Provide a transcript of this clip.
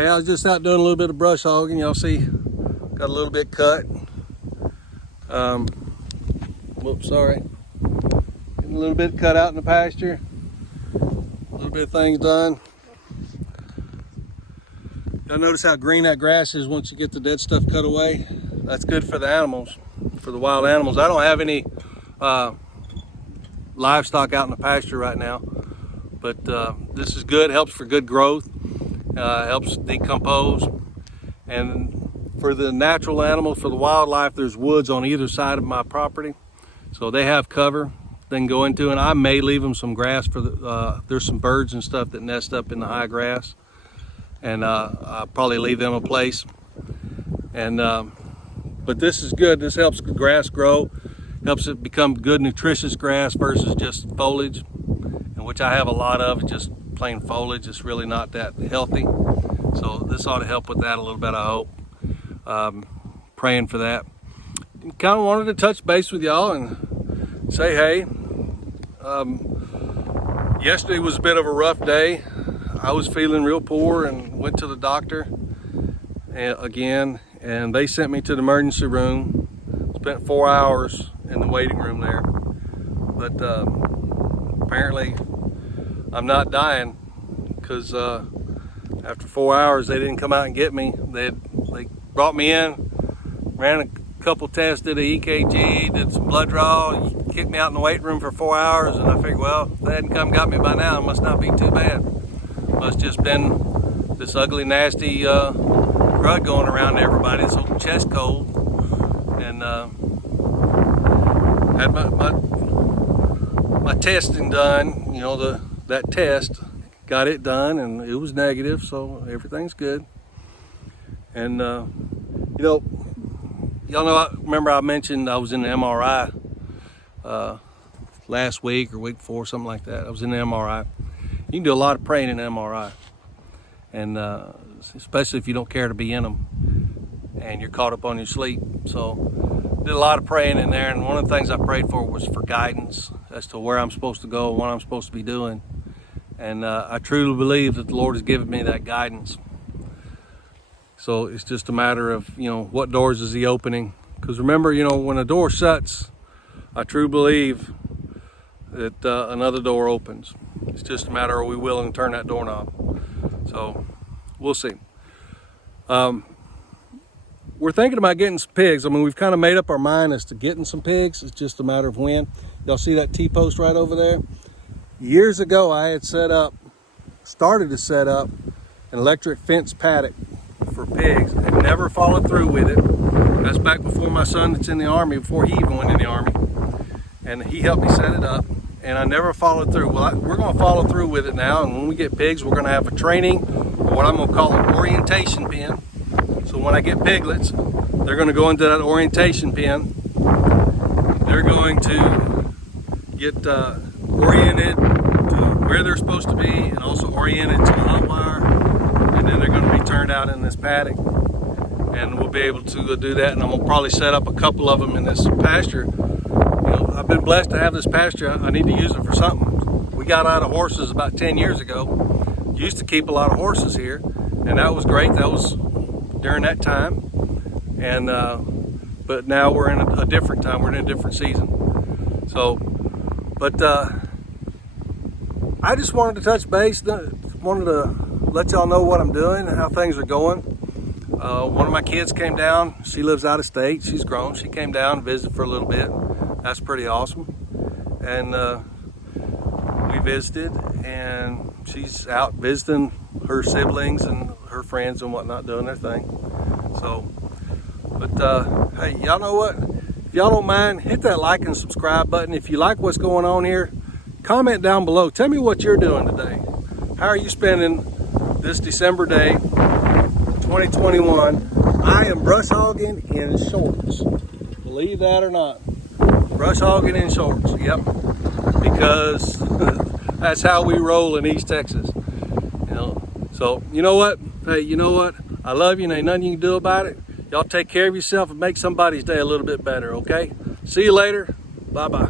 Hey, I was just out doing a little bit of brush hogging. Y'all see, got a little bit cut. Whoops, sorry. Getting a little bit cut out in the pasture. A little bit of things done. Y'all notice how green that grass is once you get the dead stuff cut away? That's good for the animals, for the wild animals. I don't have any livestock out in the pasture right now, but this is good. Helps for good growth. Helps decompose, and for the natural animals, for the wildlife, there's woods on either side of my property, so they have cover they can go into, and I may leave them some grass for the there's some birds and stuff that nest up in the high grass, and I'll probably leave them a place. And but this is good. This helps the grass grow, helps it become good nutritious grass versus just foliage, and which I have a lot of, just plain foliage. It's really not that healthy, so this ought to help with that a little bit, I hope. Praying for that. Kind of wanted to touch base with y'all and say hey. Yesterday was a bit of a rough day. I was feeling real poor and went to the doctor again, and they sent me to the emergency room. Spent 4 hours in the waiting room there, but apparently I'm not dying, because after 4 hours they didn't come out and get me. They brought me in, ran a couple tests, did a EKG, did some blood draw, kicked me out in the waiting room for 4 hours, and I figured, well, if they hadn't come and got me by now, it must not be too bad. Must just been this ugly, nasty crud going around to everybody, this old chest cold, and had my testing done, you know, that test, got it done, and it was negative, so everything's good. And you know, y'all know, remember I mentioned I was in the MRI last week or week before, something like that. I was in the MRI. You can do a lot of praying in the MRI, and especially if you don't care to be in them and you're caught up on your sleep. So did a lot of praying in there, and one of the things I prayed for was for guidance as to where I'm supposed to go and what I'm supposed to be doing. And I truly believe that the Lord has given me that guidance. So it's just a matter of, you know, what doors is he opening? Because remember, you know, when a door shuts, I truly believe that another door opens. It's just a matter, are we willing to turn that doorknob? So we'll see. We're thinking about getting some pigs. I mean, we've kind of made up our mind as to getting some pigs. It's just a matter of when. Y'all see that T-post right over there? Years ago, I had started to set up an electric fence paddock for pigs, and never followed through with it. That's back before my son that's in the Army, before he even went in the Army. And he helped me set it up, and I never followed through. Well, we're gonna follow through with it now, and when we get pigs, we're gonna have a training, or what I'm gonna call an orientation pen. So when I get piglets, they're gonna go into that orientation pen. They're going to get oriented to where they're supposed to be, and also oriented to the hot wire, and then they're going to be turned out in this paddock, and we'll be able to do that. And I'm going to probably set up a couple of them in this pasture. You know, I've been blessed to have this pasture. I need to use it for something. We got out of horses about 10 years ago. Used to keep a lot of horses here, and that was great. That was during that time, and but now we're in a different time. We're in a different season. So, but I just wanted to touch base. Wanted to let y'all know what I'm doing and how things are going. One of my kids came down. She lives out of state. She's grown. She came down and visited for a little bit. That's pretty awesome. And we visited, and she's out visiting her siblings and her friends and whatnot, doing their thing. So, but hey, y'all know what? If y'all don't mind, hit that like and subscribe button. If you like what's going on here, comment down below. Tell me what you're doing today. How are you spending this December day, 2021? I am brush hogging in shorts. Believe that or not. Brush hogging in shorts, yep. Because that's how we roll in East Texas. You know. So, you know what? Hey, you know what? I love you and ain't nothing you can do about it. Y'all take care of yourself and make somebody's day a little bit better, okay? See you later. Bye-bye.